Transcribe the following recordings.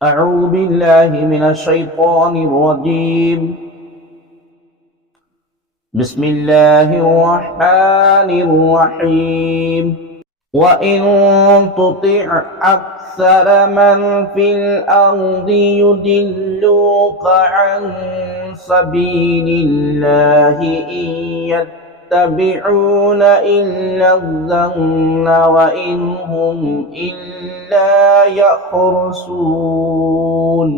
أعوذ بالله من الشيطان الرجيم. بسم الله الرحمن الرحيم. وإن تطع أكثر من في الأرض يضلوك عن سبيل الله إن يتبعون إلا الظن وإن هم إلا يخرصون.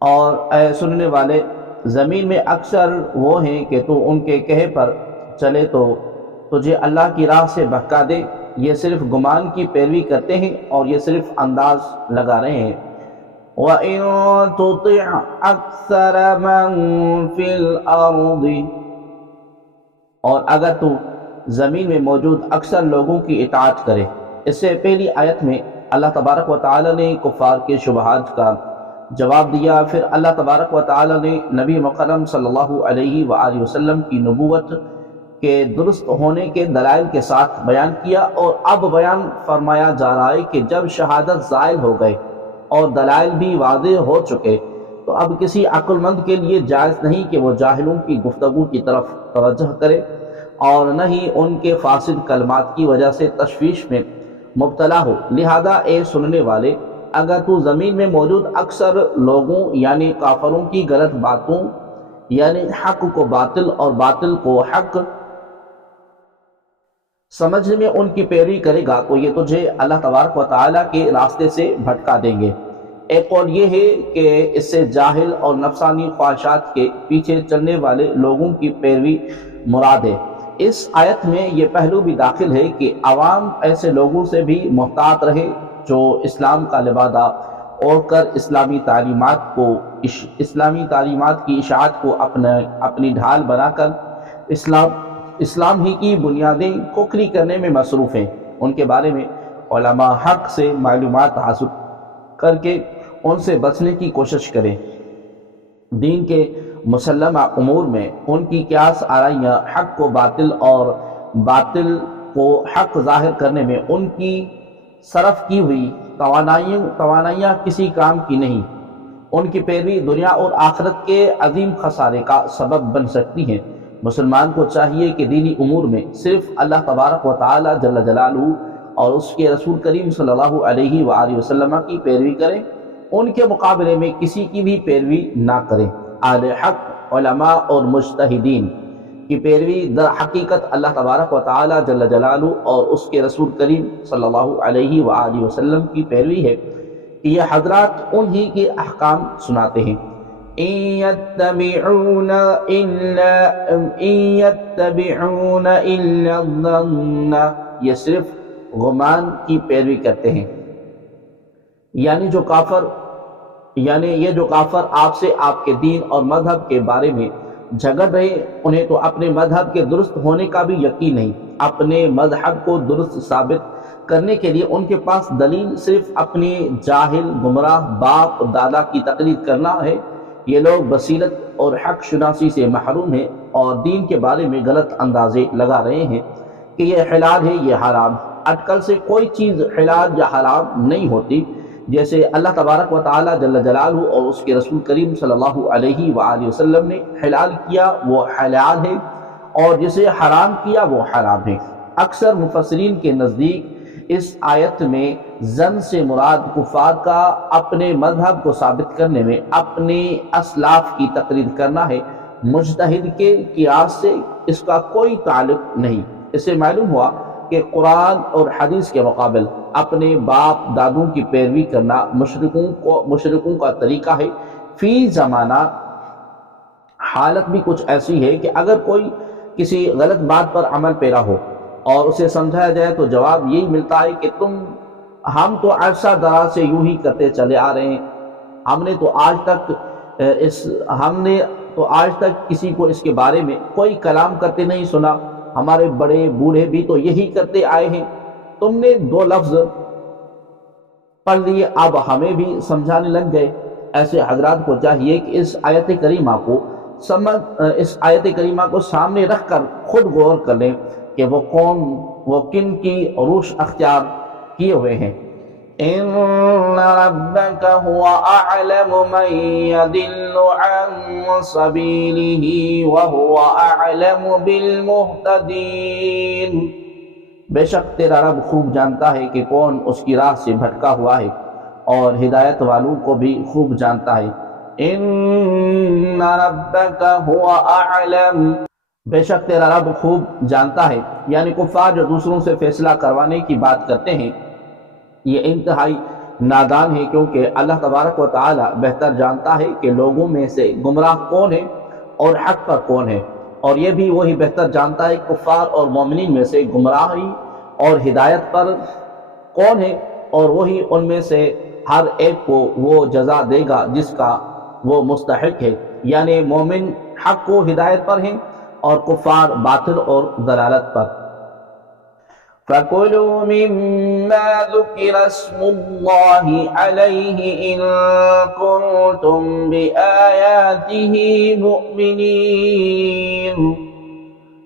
اور اے سننے والے، زمین میں اکثر وہ ہیں کہ تو ان کے کہے پر چلے تو تجھے اللہ کی راہ سے بہکا دے. یہ صرف گمان کی پیروی کرتے ہیں اور یہ صرف انداز لگا رہے ہیں. وَإِن تُطِعْ أَكْثَرَ مَن فِي الْأَرْضِ، اور اگر تو زمین میں موجود اکثر لوگوں کی اطاعت کرے. اس سے پہلی آیت میں اللہ تبارک و تعالی نے کفار کے شبہات کا جواب دیا. پھر اللہ تبارک و تعالی نے نبی مکرم صلی اللہ علیہ وآلہ وسلم کی نبوت کے درست ہونے کے دلائل کے ساتھ بیان کیا، اور اب بیان فرمایا جا رہا ہے کہ جب شہادت زائل ہو گئے اور دلائل بھی واضح ہو چکے تو اب کسی عقل مند کے لیے جائز نہیں کہ وہ جاہلوں کی گفتگو کی طرف توجہ کرے، اور نہ ہی ان کے فاسد کلمات کی وجہ سے تشویش میں مبتلا ہو. لہذا اے سننے والے، اگر تو زمین میں موجود اکثر لوگوں یعنی کافروں کی غلط باتوں یعنی حق کو باطل اور باطل کو حق سمجھنے میں ان کی پیروی کرے گا تو یہ تجھے اللہ تبارک و تعالیٰ کے راستے سے بھٹکا دیں گے. ایک قول یہ ہے کہ اس سے جاہل اور نفسانی خواہشات کے پیچھے چلنے والے لوگوں کی پیروی مراد ہے. اس آیت میں یہ پہلو بھی داخل ہے کہ عوام ایسے لوگوں سے بھی محتاط رہے جو اسلام کا لبادہ اوڑھ کر اسلامی تعلیمات کی اشاعت کو اپنی ڈھال بنا کر اسلام ہی کی بنیادیں کھوکھلی کرنے میں مصروف ہیں. ان کے بارے میں علماء حق سے معلومات حاصل کر کے ان سے بچنے کی کوشش کریں. دین کے مسلمہ امور میں ان کی قیاس آرائیاں حق کو باطل اور باطل کو حق ظاہر کرنے میں ان کی صرف کی ہوئی توانائیاں کسی کام کی نہیں. ان کی پیروی دنیا اور آخرت کے عظیم خسارے کا سبب بن سکتی ہیں. مسلمان کو چاہیے کہ دینی امور میں صرف اللہ تبارک و تعالی جل جلالہ اور اس کے رسول کریم صلی اللہ علیہ وآلہ وسلم کی پیروی کریں، ان کے مقابلے میں کسی کی بھی پیروی نہ کریں. اہل حق، علماء اور مجتہدین کی پیروی در حقیقت اللہ تبارک و تعالی جل جلالہ اور اس کے رسول کریم صلی اللہ علیہ وآلہ وسلم کی پیروی ہے کہ یہ حضرات انہی کے احکام سناتے ہیں. إِن يَتَّبِعُونَ إِلَّا الظَّنَّ، یہ صرف گمان کی پیروی کرتے ہیں. یعنی یہ جو کافر آپ سے آپ کے دین اور مذہب کے بارے میں جھگڑ رہے، انہیں تو اپنے مذہب کے درست ہونے کا بھی یقین نہیں. اپنے مذہب کو درست ثابت کرنے کے لیے ان کے پاس دلیل صرف اپنی جاہل گمراہ باپ اور دادا کی تقلید کرنا ہے. یہ لوگ بصیرت اور حق شناسی سے محروم ہیں اور دین کے بارے میں غلط اندازے لگا رہے ہیں کہ یہ حلال ہے یہ حرام. اٹکل سے کوئی چیز حلال یا حرام نہیں ہوتی. جیسے اللہ تبارک و تعالی جل جلالہ اور اس کے رسول کریم صلی اللہ علیہ وآلہ وسلم نے حلال کیا وہ حلال ہے، اور جسے حرام کیا وہ حرام ہے. اکثر مفسرین کے نزدیک اس آیت میں ظن سے مراد کفار کا اپنے مذہب کو ثابت کرنے میں اپنے اسلاف کی تقلید کرنا ہے. مجتہد کے قیاس سے اس کا کوئی تعلق نہیں. اس سے معلوم ہوا کہ قرآن اور حدیث کے مقابل اپنے باپ دادوں کی پیروی کرنا مشرکوں کا طریقہ ہے. فی زمانہ حالت بھی کچھ ایسی ہے کہ اگر کوئی کسی غلط بات پر عمل پیرا ہو اور اسے سمجھایا جائے تو جواب یہی ملتا ہے کہ ہم تو عرصہ دراز سے یوں ہی کرتے چلے آ رہے ہیں، ہم نے تو آج تک کسی کو اس کے بارے میں کوئی کلام کرتے نہیں سنا، ہمارے بڑے بوڑھے بھی تو یہی کرتے آئے ہیں، تم نے 2 لفظ پڑھ لیے اب ہمیں بھی سمجھانے لگ گئے. ایسے حضرات کو چاہیے کہ اس آیت کریمہ کو سامنے رکھ کر خود غور کر لیں کہ وہ قوم وہ کن کی روش اختیار کیے ہوئے ہیں۔ ان ربک هو اعلم من يضل عن سبیلہ وهو اعلم بالمہتدین، بے شک تیرا رب خوب جانتا ہے کہ کون اس کی راہ سے بھٹکا ہوا ہے، اور ہدایت والوں کو بھی خوب جانتا ہے۔ ان ربک هو اعلم، بے شک تیرا رب خوب جانتا ہے، یعنی کفار جو دوسروں سے فیصلہ کروانے کی بات کرتے ہیں یہ انتہائی نادان ہے، کیونکہ اللہ تبارک و تعالی بہتر جانتا ہے کہ لوگوں میں سے گمراہ کون ہے اور حق پر کون ہے، اور یہ بھی وہی بہتر جانتا ہے کفار اور مومنین میں سے گمراہی اور ہدایت پر کون ہے، اور وہی ان میں سے ہر ایک کو وہ جزا دے گا جس کا وہ مستحق ہے، یعنی مومن حق و ہدایت پر ہیں اور کفار باطل اور ضلالت پر۔ فَكُلُوا مِمَّا ذُكِرَ اسْمُ اللَّهِ عَلَيْهِ إِن كُنتُم بِآيَاتِهِ مُؤْمِنِينَ،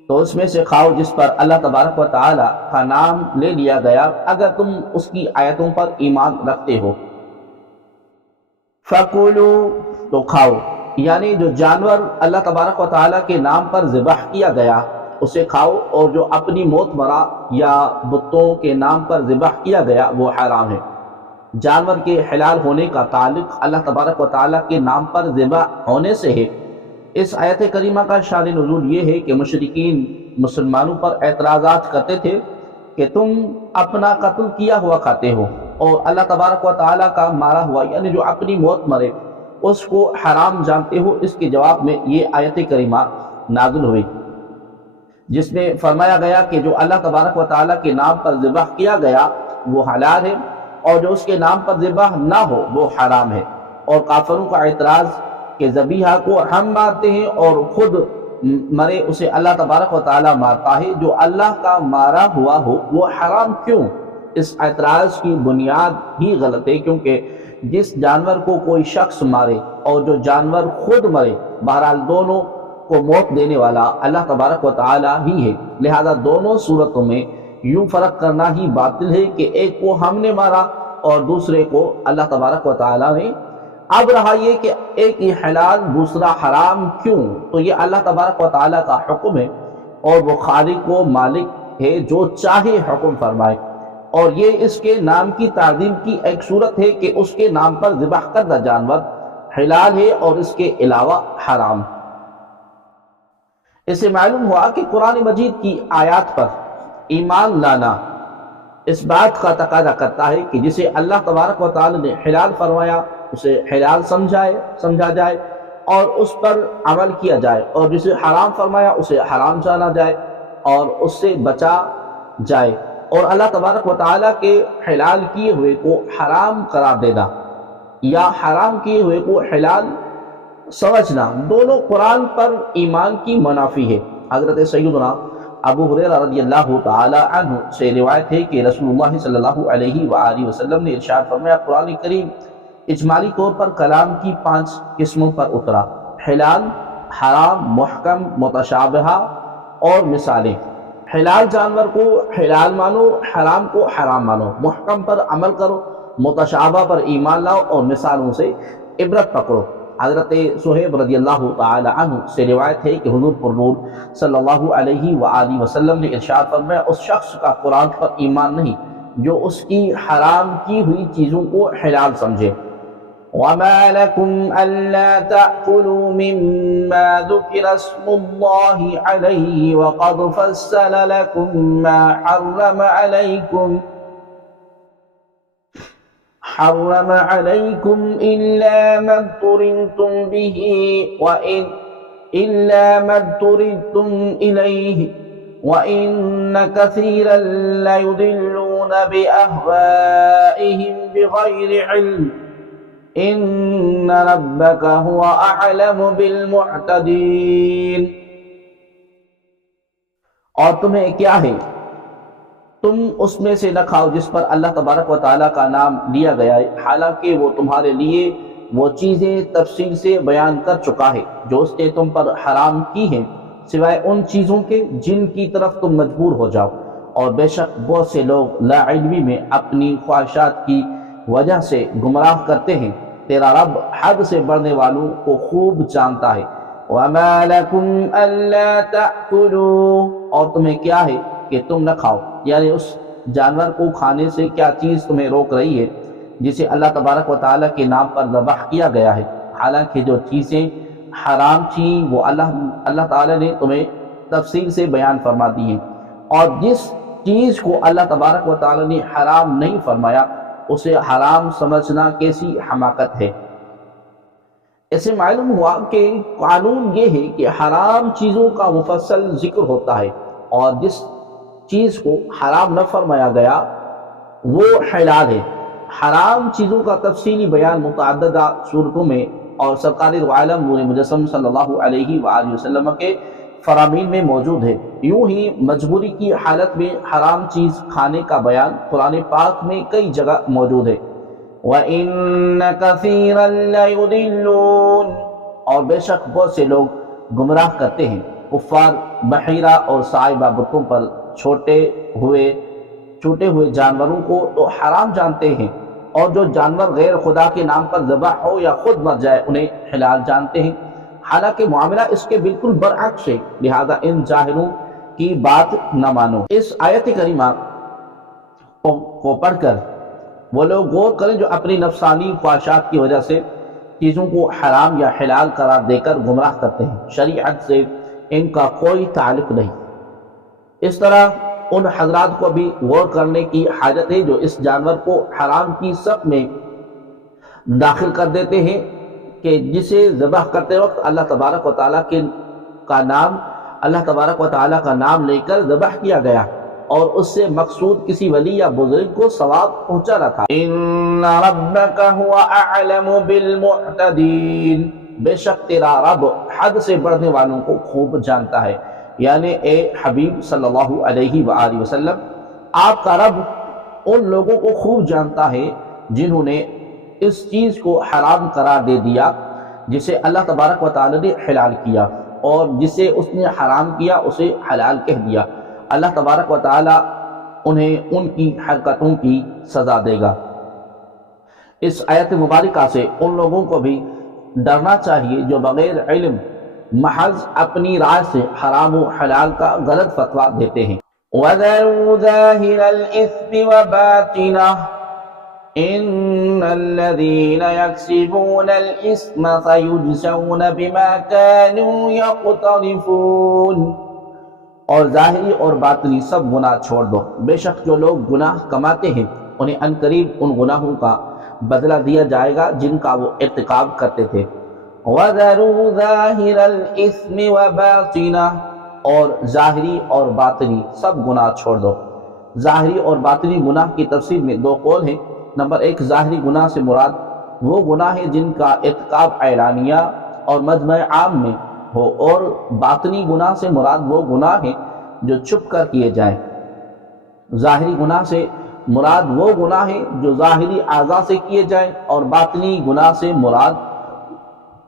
تو اس میں سے کھاؤ جس پر اللہ تبارک و تعالی کا نام لے لیا گیا اگر تم اس کی آیتوں پر ایمان رکھتے ہو۔ فَكُلُوا، تو کھاؤ، یعنی جو جانور اللہ تبارک و تعالی کے نام پر ذبح کیا گیا اسے کھاؤ، اور جو اپنی موت مرا یا بتوں کے نام پر ذبح کیا گیا وہ حرام ہے۔ جانور کے حلال ہونے کا تعلق اللہ تبارک و تعالی کے نام پر ذبح ہونے سے ہے۔ اس آیت کریمہ کا شان نزول یہ ہے کہ مشرکین مسلمانوں پر اعتراضات کرتے تھے کہ تم اپنا قتل کیا ہوا کھاتے ہو اور اللہ تبارک و تعالی کا مارا ہوا، یعنی جو اپنی موت مرے اس کو حرام جانتے ہو۔ اس کے جواب میں یہ آیت کریمہ نازل ہوئی جس میں فرمایا گیا کہ جو اللہ تبارک و تعالی کے نام پر ذبح کیا گیا وہ حلال ہے، اور جو اس کے نام پر ذبح نہ ہو وہ حرام ہے۔ اور کافروں کا اعتراض کہ ذبیحہ کو ہم مارتے ہیں اور خود مرے اسے اللہ تبارک و تعالی مارتا ہے، جو اللہ کا مارا ہوا ہو وہ حرام کیوں؟ اس اعتراض کی بنیاد ہی غلط ہے، کیونکہ جس جانور کو کوئی شخص مارے اور جو جانور خود مرے، بہرحال دونوں کو موت دینے والا اللہ تبارک و تعالی ہی ہے، لہذا دونوں صورتوں میں یوں فرق کرنا ہی باطل ہے کہ ایک کو ہم نے مارا اور دوسرے کو اللہ تبارک و تعالی نے۔ اب رہا یہ کہ ایک ہی حلال دوسرا حرام کیوں، تو یہ اللہ تبارک و تعالی کا حکم ہے، اور وہ خالق و مالک ہے جو چاہے حکم فرمائے، اور یہ اس کے نام کی تعظیم کی ایک صورت ہے کہ اس کے نام پر ذبح کردہ جانور حلال ہے اور اس کے علاوہ حرام۔ اس سے معلوم ہوا کہ قرآن مجید کی آیات پر ایمان لانا اس بات کا تقاضا کرتا ہے کہ جسے اللہ تبارک و تعالی نے حلال فرمایا اسے حلال سمجھا جائے اور اس پر عمل کیا جائے، اور جسے حرام فرمایا اسے حرام جانا جائے اور اس سے بچا جائے، اور اللہ تبارک و تعالی کے حلال کیے ہوئے کو حرام قرار دینا یا حرام کیے ہوئے کو حلال سمجھنا دونوں قرآن پر ایمان کی منافی ہے۔ حضرت سیدنا ابو ہریرہ رضی اللہ تعالی عنہ سے روایت ہے کہ رسول اللہ صلی اللہ علیہ وآلہ وسلم نے ارشاد فرمایا، قرآن کریم اجمالی طور پر کلام کی 5 قسموں پر اترا: حلال، حرام، محکم، متشابہہ اور مثالیں۔ حلال جانور کو حلال مانو، حرام کو حرام مانو، محکم پر عمل کرو، متشابہ پر ایمان لاؤ اور مثالوں سے عبرت پکڑو۔ حضرت صہیب رضی اللہ تعالی عنہ سے روایت ہے کہ حضور پر نور صلی اللہ علیہ وآلہ وسلم نے ارشاد فرمایا، اس شخص کا قرآن پر ایمان نہیں جو اس کی حرام کی ہوئی چیزوں کو حلال سمجھے۔ وَمَا لَكُمْ أَلَّا تَأْكُلُوا مِمَّا ذُكِرَ اسْمُ اللَّهِ عَلَيْهِ وَقَدْ فَصَّلَ لَكُمْ مَا حَرَّمَ عَلَيْكُمْ إِلَّا مَا اضْطُرِرْتُمْ بِهِ إِلَيْهِ وَإِنَّ كَثِيرًا لَيُضِلُّونَ بِأَهْوَائِهِمْ بِغَيْرِ عِلْمٍ إِنَّ رَبَّكَ هُوَ أَعْلَمُ بِالْمُعْتَدِينَ۔ اور تمہیں کیا ہے، تم اس میں سے نہ کھاؤ جس پر اللہ تبارک و تعالیٰ کا نام لیا گیا ہے، حالانکہ وہ تمہارے لیے وہ چیزیں تفصیل سے بیان کر چکا ہے جو اس نے تم پر حرام کی ہیں، سوائے ان چیزوں کے جن کی طرف تم مجبور ہو جاؤ، اور بے شک بہت سے لوگ لا علمی میں اپنی خواہشات کی وجہ سے گمراہ کرتے ہیں۔ تیرا رب حد سے بڑھنے والوں کو خوب جانتا ہے۔ وَمَا لَكُمْ أَلَّا تَأْكُلُوا، اور تمہیں کیا ہے کہ تم نہ کھاؤ، یعنی اس جانور کو کھانے سے کیا چیز تمہیں روک رہی ہے جسے اللہ تبارک و تعالیٰ کے نام پر ذبح کیا گیا ہے، حالانکہ جو چیزیں حرام تھیں وہ اللہ تعالیٰ نے تمہیں تفصیل سے بیان فرما دی ہیں، اور جس چیز کو اللہ تبارک و تعالیٰ نے حرام نہیں فرمایا اسے حرام سمجھنا کیسی حماقت ہے۔ اسے معلوم ہوا کہ قانون یہ ہے کہ حرام چیزوں کا مفصل ذکر ہوتا ہے، اور جس چیز کو حرام نہ فرمایا گیا وہ حلال ہے۔ حرام چیزوں کا تفصیلی بیان متعددہ صورتوں میں اور سرکار دو عالم نور مجسم صلی اللہ علیہ وآلہ وسلم کے فرامین میں موجود ہے۔ یوں ہی مجبوری کی حالت میں حرام چیز کھانے کا بیان قرآن پاک میں کئی جگہ موجود ہے۔ وَإِنَّ كَثِيرًا لَيُضِلُّونَ، اور بے شک بہت سے لوگ گمراہ کرتے ہیں۔ کفار بحیرہ اور صائبہ بتوں پر چھوٹے ہوئے جانوروں کو تو حرام جانتے ہیں، اور جو جانور غیر خدا کے نام پر ذبح ہو یا خود مر جائے انہیں حلال جانتے ہیں، حالانکہ معاملہ اس کے بالکل برعکس ہے۔ لہذا ان جاہلوں کی بات نہ مانو۔ اس آیت کریمہ کو پڑھ کر وہ لوگ غور کریں جو اپنی نفسانی خواہشات کی وجہ سے چیزوں کو حرام یا حلال قرار دے کر گمراہ کرتے ہیں، شریعت سے ان کا کوئی تعلق نہیں۔ اس طرح ان حضرات کو بھی غور کرنے کی حاجت ہے جو اس جانور کو حرام کی صف میں داخل کر دیتے ہیں کہ جسے ذبح کرتے وقت اللہ تبارک و تعالیٰ کا نام لے کر ذبح کیا گیا، اور اس سے مقصود کسی ولی یا بزرگ کو ثواب پہنچانا تھا۔ ان ربک هو اعلم بالمعتدین، بے شک تیرا رب حد سے بڑھنے والوں کو خوب جانتا ہے، یعنی اے حبیب صلی اللہ علیہ وآلہ وسلم، آپ کا رب ان لوگوں کو خوب جانتا ہے جنہوں نے اس چیز کو حرام قرار دے دیا جسے اللہ تبارک و تعالی نے حلال کیا، اور جسے اس نے حرام کیا اسے حلال کہہ دیا۔ اللہ تبارک و تعالی انہیں ان کی حرکتوں کی سزا دے گا۔ اس آیت مبارکہ سے ان لوگوں کو بھی ڈرنا چاہیے جو بغیر علم محض اپنی رائے سے حرام و حلال کا غلط فتویٰ دیتے ہیں۔ وَذَرُوا ظَاهِرَ الْإِثْمِ وَبَاطِنَهُ إِنَّ الَّذِينَ يَكْسِبُونَ الْإِثْمَ سَيُجْزَوْنَ بِمَا كَانُوا يَقْتَرِفُونَ، اور ظاہری اور باطنی سب گناہ چھوڑ دو، بے شک جو لوگ گناہ کماتے ہیں انہیں عنقریب ان گناہوں کا بدلہ دیا جائے گا جن کا وہ ارتکاب کرتے تھے۔ وَذَرُوا ظَاهِرَ الْإِثْمِ وَبَاطِنَهُ، اور ظاہری اور باطنی سب گناہ چھوڑ دو۔ ظاہری اور باطنی گناہ کی تفصیل میں دو قول ہیں۔ نمبر ایک، ظاہری گناہ سے مراد وہ گناہ ہے جن کا ارتکاب اعلانیہ اور مجمع عام میں ہو، اور باطنی گناہ سے مراد وہ گناہ ہیں جو چھپ کر کیے جائیں۔ ظاہری گناہ سے مراد وہ گناہ ہیں جو ظاہری اعضاء سے کیے جائیں، اور باطنی گناہ سے مراد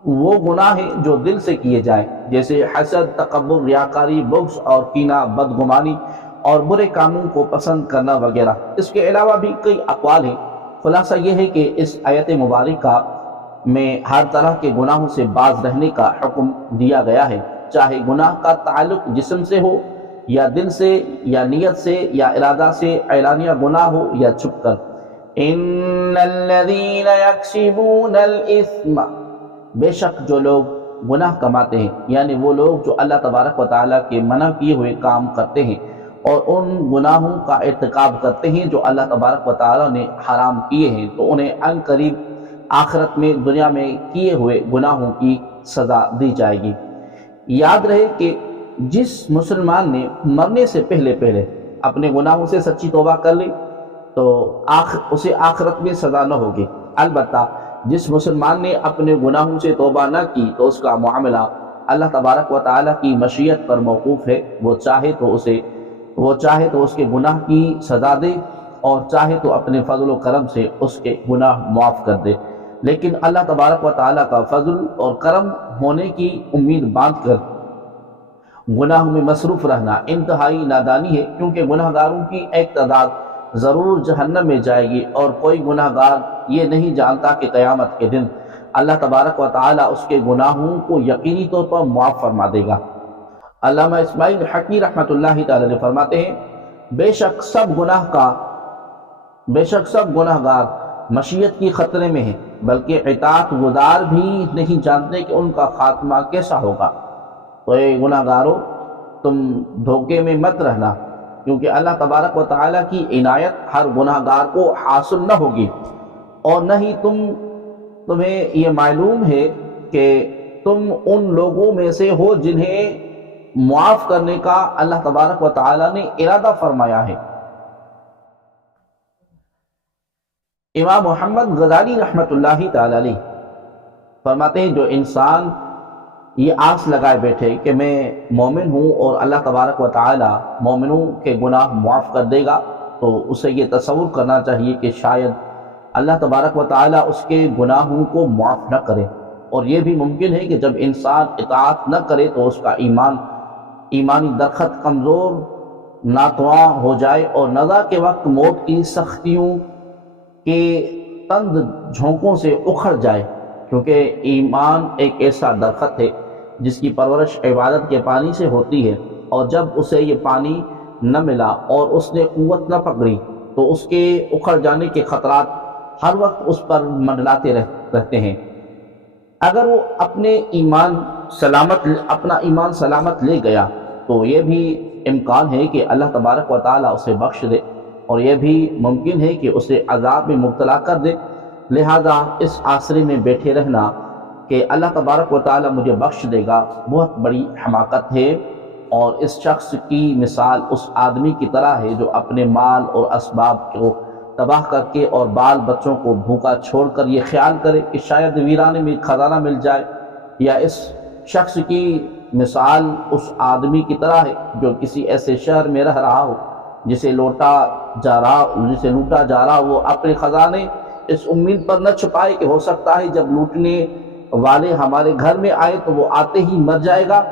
وہ گناہ ہیں جو دل سے کیے جائیں، جیسے حسد، تکبر، ریاکاری، بغض اور کینہ، بدگمانی اور برے کاموں کو پسند کرنا وغیرہ۔ اس کے علاوہ بھی کئی اقوال ہیں۔ خلاصہ یہ ہے کہ اس آیت مبارکہ میں ہر طرح کے گناہوں سے باز رہنے کا حکم دیا گیا ہے، چاہے گناہ کا تعلق جسم سے ہو یا دل سے یا نیت سے یا ارادہ سے، اعلانیہ گناہ ہو یا چھپ کر۔ ان الذین یکسبون الاثم، بے شک جو لوگ گناہ کماتے ہیں، یعنی وہ لوگ جو اللہ تبارک و تعالیٰ کے منع کیے ہوئے کام کرتے ہیں اور ان گناہوں کا ارتکاب کرتے ہیں جو اللہ تبارک و تعالیٰ نے حرام کیے ہیں، تو انہیں عنقریب آخرت میں دنیا میں کیے ہوئے گناہوں کی سزا دی جائے گی۔ یاد رہے کہ جس مسلمان نے مرنے سے پہلے اپنے گناہوں سے سچی توبہ کر لی تو اسے آخرت میں سزا نہ ہوگی۔ البتہ جس مسلمان نے اپنے گناہوں سے توبہ نہ کی تو اس کا معاملہ اللہ تبارک و تعالیٰ کی مشیت پر موقوف ہے۔ وہ چاہے تو اس کے گناہ کی سزا دے، اور چاہے تو اپنے فضل و کرم سے اس کے گناہ معاف کر دے، لیکن اللہ تبارک و تعالیٰ کا فضل اور کرم ہونے کی امید باندھ کر گناہوں میں مصروف رہنا انتہائی نادانی ہے، کیونکہ گناہ گاروں کی ایک تعداد ضرور جہنم میں جائے گی، اور کوئی گناہ گار یہ نہیں جانتا کہ قیامت کے دن اللہ تبارک و تعالیٰ اس کے گناہوں کو یقینی طور پر معاف فرما دے گا۔ علامہ اسماعیل حقی رحمۃ اللہ تعالی علیہ فرماتے ہیں، بے شک سب گناہ گار مشیت کی خطرے میں ہیں، بلکہ اطاعت گزار بھی نہیں جانتے کہ ان کا خاتمہ کیسا ہوگا۔ تو اے گناہ گارو، تم دھوکے میں مت رہنا، کیونکہ اللہ تبارک و تعالیٰ کی عنایت ہر گناہ گار کو حاصل نہ ہوگی، اور نہ ہی تمہیں یہ معلوم ہے کہ تم ان لوگوں میں سے ہو جنہیں معاف کرنے کا اللہ تبارک و تعالیٰ نے ارادہ فرمایا ہے۔ امام محمد غزالی رحمۃ اللہ تعالی علیہ فرماتے ہیں، جو انسان یہ آس لگائے بیٹھے کہ میں مومن ہوں اور اللہ تبارک و تعالیٰ مومنوں کے گناہ معاف کر دے گا، تو اسے یہ تصور کرنا چاہیے کہ شاید اللہ تبارک و تعالیٰ اس کے گناہوں کو معاف نہ کرے، اور یہ بھی ممکن ہے کہ جب انسان اطاعت نہ کرے تو اس کا ایمانی درخت کمزور ناتواں ہو جائے، اور نزا کے وقت موت کی سختیوں کے تند جھونکوں سے اکھڑ جائے، کیونکہ ایمان ایک ایسا درخت ہے جس کی پرورش عبادت کے پانی سے ہوتی ہے، اور جب اسے یہ پانی نہ ملا اور اس نے قوت نہ پکڑی تو اس کے اکھڑ جانے کے خطرات ہر وقت اس پر منڈلاتے رہتے ہیں۔ اگر وہ اپنا ایمان سلامت لے گیا تو یہ بھی امکان ہے کہ اللہ تبارک و تعالیٰ اسے بخش دے، اور یہ بھی ممکن ہے کہ اسے عذاب میں مبتلا کر دے۔ لہذا اس آسرے میں بیٹھے رہنا کہ اللہ تبارک و تعالیٰ مجھے بخش دے گا بہت بڑی حماقت ہے، اور اس شخص کی مثال اس آدمی کی طرح ہے جو اپنے مال اور اسباب کو تباہ کر کے اور بال بچوں کو بھوکا چھوڑ کر یہ خیال کرے کہ شاید ویرانے میں خزانہ مل جائے، یا اس شخص کی مثال اس آدمی کی طرح ہے جو کسی ایسے شہر میں رہ رہا ہو جسے لوٹا جا رہا وہ اپنے خزانے اس امید پر نہ چھپائے کہ ہو سکتا ہے جب لوٹنے والے ہمارے گھر میں آئے تو وہ آتے ہی مر جائے گا،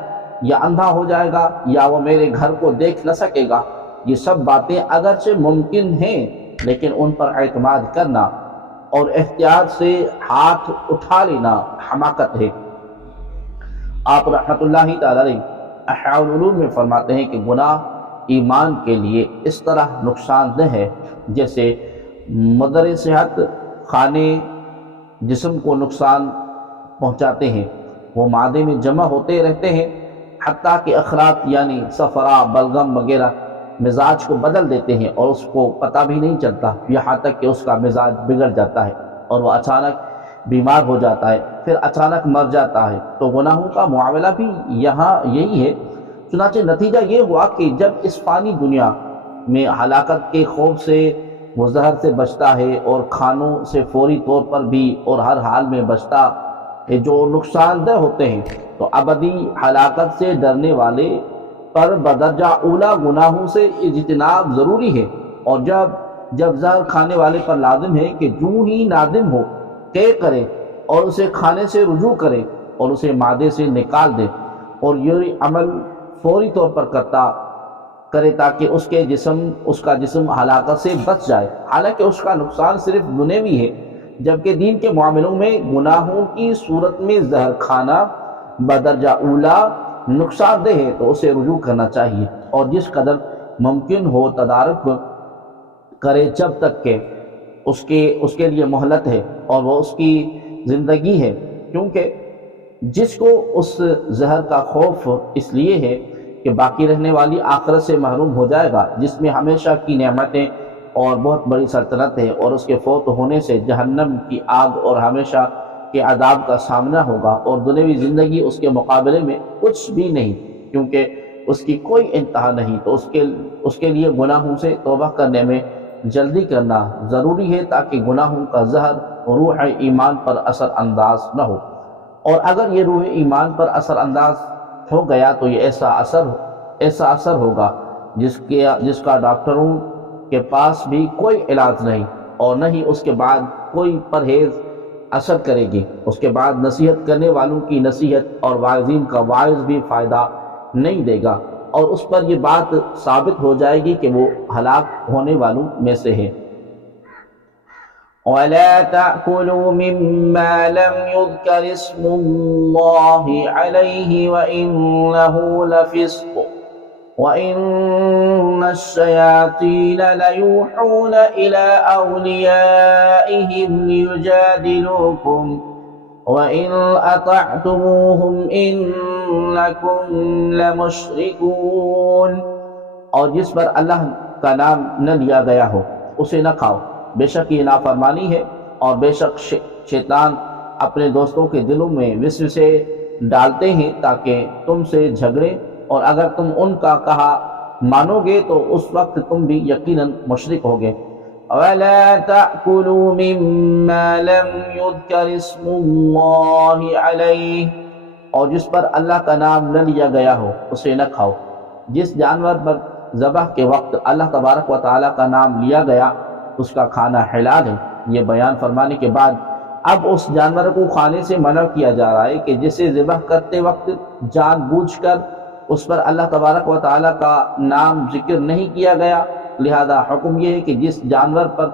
یا اندھا ہو جائے گا، یا وہ میرے گھر کو دیکھ نہ سکے گا۔ یہ سب باتیں اگرچہ ممکن ہیں، لیکن ان پر اعتماد کرنا اور احتیاط سے ہاتھ اٹھا لینا حماقت ہے۔ آپ رحمۃ اللہ تعالی علیہ احیاء العلوم میں فرماتے ہیں کہ گناہ ایمان کے لیے اس طرح نقصان دہ ہے جیسے مضر صحت کھانے جسم کو نقصان پہنچاتے ہیں، وہ معدے میں جمع ہوتے رہتے ہیں، حتیٰ کہ اخراط یعنی صفرا، بلغم وغیرہ مزاج کو بدل دیتے ہیں اور اس کو پتہ بھی نہیں چلتا، یہاں تک کہ اس کا مزاج بگڑ جاتا ہے اور وہ اچانک بیمار ہو جاتا ہے، پھر اچانک مر جاتا ہے۔ تو گناہوں کا معاملہ بھی یہاں یہی ہے۔ چنانچہ نتیجہ یہ ہوا کہ جب اس فانی دنیا میں ہلاکت کے خوف سے وہ زہر سے بچتا ہے اور کھانوں سے فوری طور پر بھی اور ہر حال میں بچتا ہے جو نقصان دہ ہوتے ہیں، تو ابدی ہلاکت سے ڈرنے والے پر بدرجہ اولا گناہوں سے اجتناب ضروری ہے۔ اور جب زہر کھانے والے پر لازم ہے کہ جو ہی نادم ہو طے کرے اور اسے کھانے سے رجوع کرے اور اسے معدے سے نکال دے، اور یہ عمل فوری طور پر کرے تاکہ اس کا جسم ہلاکت سے بچ جائے، حالانکہ اس کا نقصان صرف دنیوی ہے، جبکہ دین کے معاملوں میں گناہوں کی صورت میں زہر کھانا بدرجہ اولا نقصان دہ ہے، تو اسے رجوع کرنا چاہیے، اور جس قدر ممکن ہو تدارک کرے جب تک کہ اس کے لیے مہلت ہے اور وہ اس کی زندگی ہے، کیونکہ جس کو اس زہر کا خوف اس لیے ہے کہ باقی رہنے والی آخرت سے محروم ہو جائے گا، جس میں ہمیشہ کی نعمتیں اور بہت بڑی سلطنت ہے، اور اس کے فوت ہونے سے جہنم کی آگ اور ہمیشہ کے عذاب کا سامنا ہوگا، اور دنیوی زندگی اس کے مقابلے میں کچھ بھی نہیں، کیونکہ اس کی کوئی انتہا نہیں۔ تو اس کے لیے گناہوں سے توبہ کرنے میں جلدی کرنا ضروری ہے تاکہ گناہوں کا زہر روح ایمان پر اثر انداز نہ ہو، اور اگر یہ روح ایمان پر اثر انداز ہو گیا تو یہ ایسا اثر ہوگا جس کا ڈاکٹروں کے پاس بھی کوئی علاج نہیں، اور نہ ہی اس کے بعد کوئی پرہیز اثر کرے گی۔ اس کے بعد نصیحت کرنے والوں کی نصیحت اور واعظین کا واعظ بھی فائدہ نہیں دے گا، اور اس پر یہ بات ثابت ہو جائے گی کہ وہ ہلاک ہونے والوں میں سے ہے۔ وَلَا تَأْكُلُوا مِمَّا لَمْ يُذْكَرِ اسْمُ اللَّهِ عَلَيْهِ وَإِنَّهُ لَفِسْقٌ وَإِنَّ الشَّيَاطِينَ لَيُوحُونَ إِلَىٰ أَوْلِيَائِهِمْ لِيُجَادِلُوكُمْ وَإِنْ أَطَعْتُمُوهُمْ إِنَّكُمْ لَمُشْرِكُونَ۔ اور جس پر اللہ کا نام نہ لیا گیا ہو اسے نہ کھاؤ، بے شک یہ نافرمانی ہے، اور بے شک شیطان اپنے دوستوں کے دلوں میں وسوسے ڈالتے ہیں تاکہ تم سے جھگڑیں، اور اگر تم ان کا کہا مانو گے تو اس وقت تم بھی یقیناً مشرک ہوگے۔ وَلَا تَأْكُلُوا مِمَّا لَمْ يُذْكَرِ اسْمُ اللَّهِ عَلَيْهِ، اور جس پر اللہ کا نام نہ لیا گیا ہو اسے نہ کھاؤ۔ جس جانور پر ذبح کے وقت اللہ تبارک و تعالیٰ کا نام لیا گیا اس کا کھانا حلال ہے۔ یہ بیان فرمانے کے بعد اب اس جانور کو کھانے سے منع کیا جا رہا ہے کہ جسے ذبح کرتے وقت جان بوجھ کر اس پر اللہ تبارک و تعالیٰ کا نام ذکر نہیں کیا گیا، لہذا حکم یہ ہے کہ جس جانور پر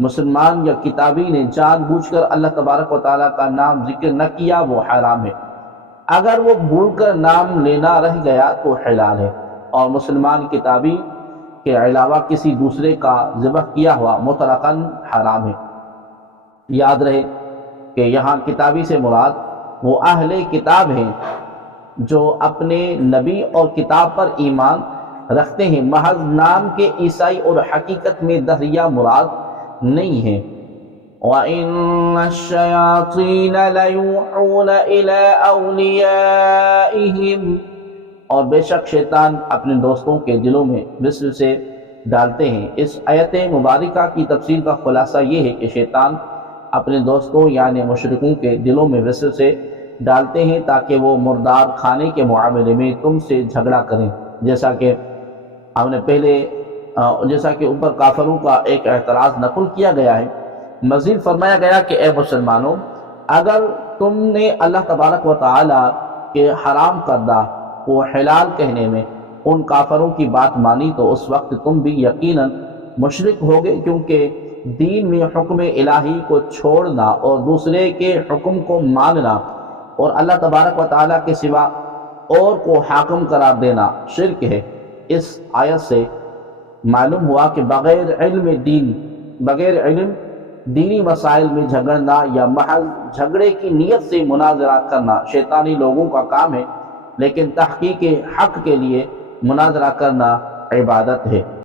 مسلمان یا کتابی نے جان بوجھ کر اللہ تبارک و تعالیٰ کا نام ذکر نہ کیا وہ حرام ہے، اگر وہ بھول کر نام لینا رہ گیا تو حلال ہے، اور مسلمان کتابی کے علاوہ کسی دوسرے کا ذبح کیا ہوا مطلقاً حرام ہے۔ یاد رہے کہ یہاں کتابی سے مراد وہ اہل کتاب ہیں جو اپنے نبی اور کتاب پر ایمان رکھتے ہیں، محض نام کے عیسائی اور حقیقت میں دہریہ مراد نہیں ہیں۔ وَإِنَّ الشَّيَاطِينَ لَيُوحُونَ إِلَىٰ أَوْلِيَائِهِمْ، اور بے شک شیطان اپنے دوستوں کے دلوں میں وسوسے ڈالتے ہیں۔ اس آیت مبارکہ کی تفسیر کا خلاصہ یہ ہے کہ شیطان اپنے دوستوں یعنی مشرکوں کے دلوں میں وسوسے ڈالتے ہیں تاکہ وہ مردار کھانے کے معاملے میں تم سے جھگڑا کریں، جیسا کہ اوپر کافروں کا ایک اعتراض نقل کیا گیا ہے۔ مزید فرمایا گیا کہ اے مسلمانوں، اگر تم نے اللہ تبارک و تعالی کے حرام کردہ کو حلال کہنے میں ان کافروں کی بات مانی تو اس وقت تم بھی یقیناً مشرک ہوگے، کیونکہ دین میں حکم الہی کو چھوڑنا اور دوسرے کے حکم کو ماننا اور اللہ تبارک و تعالیٰ کے سوا اور کو حاکم قرار دینا شرک ہے۔ اس آیت سے معلوم ہوا کہ بغیر علم دینی مسائل میں جھگڑنا یا محض جھگڑے کی نیت سے مناظرہ کرنا شیطانی لوگوں کا کام ہے، لیکن تحقیق حق کے لیے مناظرہ کرنا عبادت ہے۔